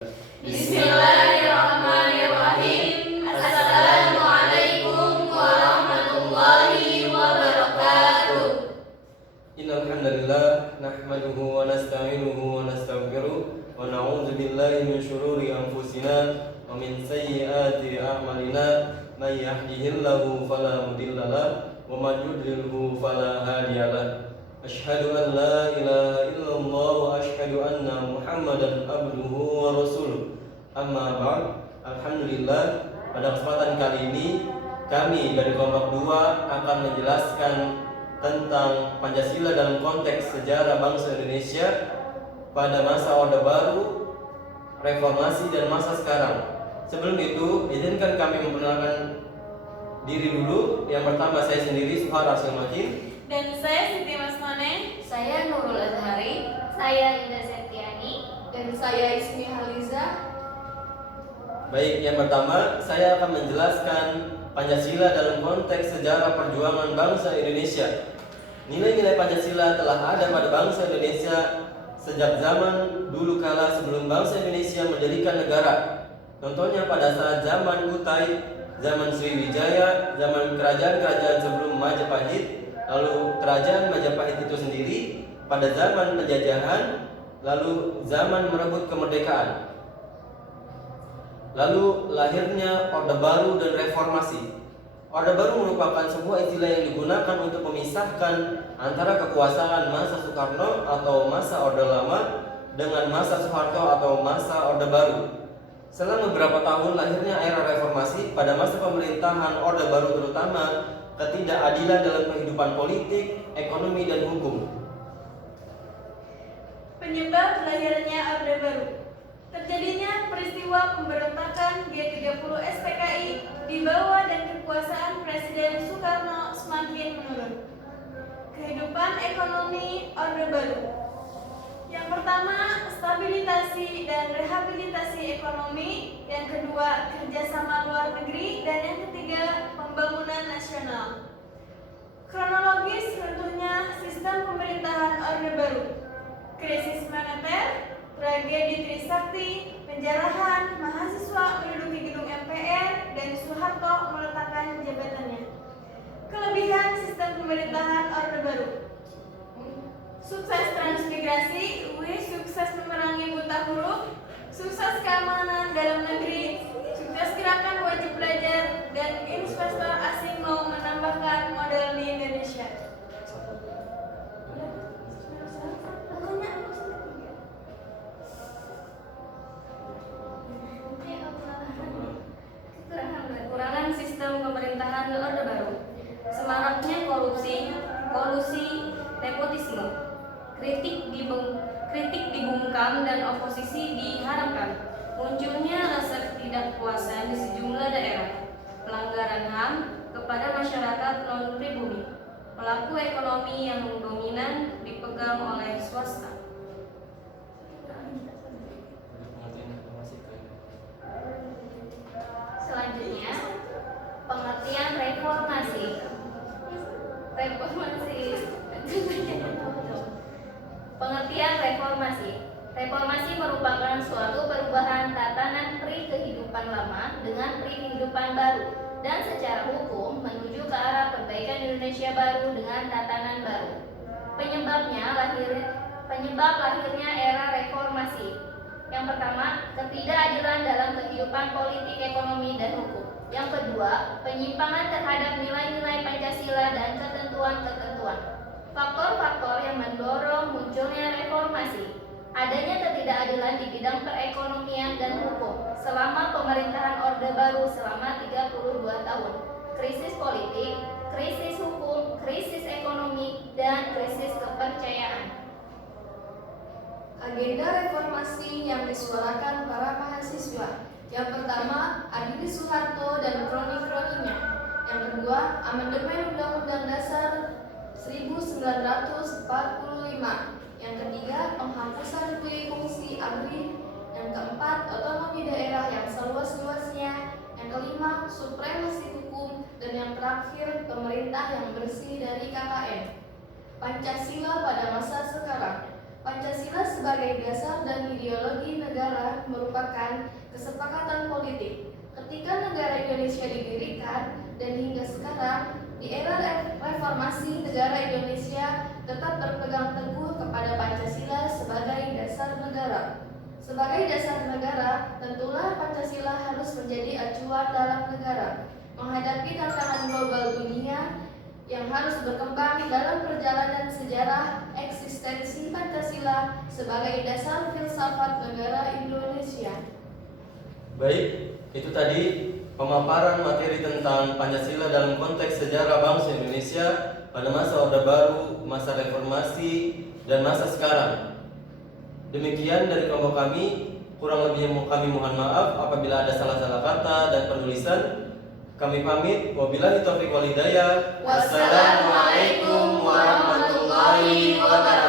Bismillahirrahmanirrahim. Assalamualaikum warahmatullahi wabarakatuh. Innal hamdalillah nahmaduhu wa nasta'inuhu wa nastaghfiruh wa na'udzu billahi min shururi anfusina wa min sayyiati a'malina may yahdihillahu fala mudilla lahu wa man yudlilhu fala hadiyalah. Asyhadu an la ilaha illallah wa asyhadu anna Muhammadan abduhu wa rasuluh. Amma ba'd. Alhamdulillah, pada kesempatan kali ini kami dari kelompok 2 akan menjelaskan tentang Pancasila dalam konteks sejarah bangsa Indonesia pada masa Orde Baru, Reformasi dan masa sekarang. Sebelum itu, izinkan kami memperkenalkan diri dulu. Yang pertama saya sendiri Suhar Rasul Makin. Dan saya Siti Masmane. Saya Nurul Azhari. Saya Indah Septiani. Dan saya Ismi Haliza. Baik, yang pertama saya akan menjelaskan Pancasila dalam konteks sejarah perjuangan bangsa Indonesia. Nilai-nilai Pancasila telah ada pada bangsa Indonesia sejak zaman dulu kala sebelum bangsa Indonesia mendirikan negara. Contohnya pada saat zaman Kutai, zaman Sriwijaya, zaman kerajaan-kerajaan sebelum Majapahit, lalu kerajaan Majapahit itu sendiri pada zaman penjajahan, lalu zaman merebut kemerdekaan. Lalu lahirnya Orde Baru dan Reformasi. Orde Baru merupakan sebuah istilah yang digunakan untuk memisahkan antara kekuasaan masa Soekarno atau masa Orde Lama dengan masa Soeharto atau masa Orde Baru. Setelah beberapa tahun lahirnya era reformasi, pada masa pemerintahan Orde Baru terutama ketidakadilan dalam kehidupan politik, ekonomi, dan hukum. Penyebab lahirnya Orde Baru: terjadinya peristiwa pemberontakan G30 SPKI di bawah dan kekuasaan Presiden Soekarno semakin menurun. Kehidupan ekonomi Orde Baru: yang pertama, stabilisasi dan rehabilitasi ekonomi. Yang kedua, kerjasama luar negeri. Dan yang ketiga, pembangunan nasional. Kronologis runtuhnya sistem pemerintahan Orde Baru: krisis moneter, tragedi Trisakti, penjarahan mahasiswa menduduki gedung MPR, dan Soeharto meletakkan jabatannya. Kelebihan sistem pemerintahan Orde Baru: sukses transmigrasi, sukses memerangi buta huruf, sukses keamanan dalam negeri, sukses gerakan wajib belajar, dan investor asing mau menambahkan modal di Indonesia. Kekurangan sistem pemerintahan Orde Baru. Semaraknya korupsi, kolusi, nepotisme. Kritik dibungkam dan oposisi diharamkan. Munculnya rasa ketidakpuasan di sejumlah daerah. Pelanggaran HAM kepada masyarakat non-pribumi. Pelaku ekonomi yang dominan dipegang oleh swasta. Selanjutnya, pengertian reformasi. Pengertian reformasi. Reformasi merupakan suatu perubahan tatanan kehidupan lama dengan kehidupan baru, dan secara hukum menuju ke arah perbaikan Indonesia baru dengan tatanan baru. Penyebab lahirnya era reformasi. Yang pertama, ketidakadilan dalam kehidupan politik, ekonomi, dan hukum. Yang kedua, penyimpangan terhadap nilai-nilai Pancasila dan ketentuan-ketentuan. Faktor-faktor yang mendorong munculnya reformasi: adanya ketidakadilan di bidang perekonomian dan hukum selama pemerintahan Orde Baru selama 32 tahun, krisis politik, krisis hukum, krisis ekonomi, dan krisis kepercayaan. Agenda reformasi yang disuarakan para mahasiswa: yang pertama, Adi Soeharto dan kroni-kroninya. Yang kedua, amandemen Undang-Undang Dasar 1945. Yang ketiga, penghapusan duifungsi ABRI. Yang keempat, otonomi daerah yang seluas-luasnya. Yang kelima, supremasi hukum. Dan yang terakhir, pemerintah yang bersih dari KKN. Pancasila pada masa sekarang. Pancasila sebagai dasar dan ideologi negara merupakan kesepakatan politik. Ketika negara Indonesia didirikan dan hingga sekarang, di era reformasi negara Indonesia tetap berpegang teguh kepada Pancasila sebagai dasar negara. Sebagai dasar negara, tentulah Pancasila harus menjadi acuan dalam negara menghadapi tantangan global dunia yang harus berkembang dalam perjalanan sejarah eksistensi Pancasila sebagai dasar filsafat negara Indonesia. Baik, itu tadi pemaparan materi tentang Pancasila dalam konteks sejarah bangsa Indonesia pada masa Orde Baru, masa reformasi, dan masa sekarang. Demikian dari kelompok kami, kurang lebihnya kami mohon maaf apabila ada salah-salah kata dan penulisan. Kami pamit, wabillahi taufiq wal hidayah. Wassalamualaikum warahmatullahi wabarakatuh.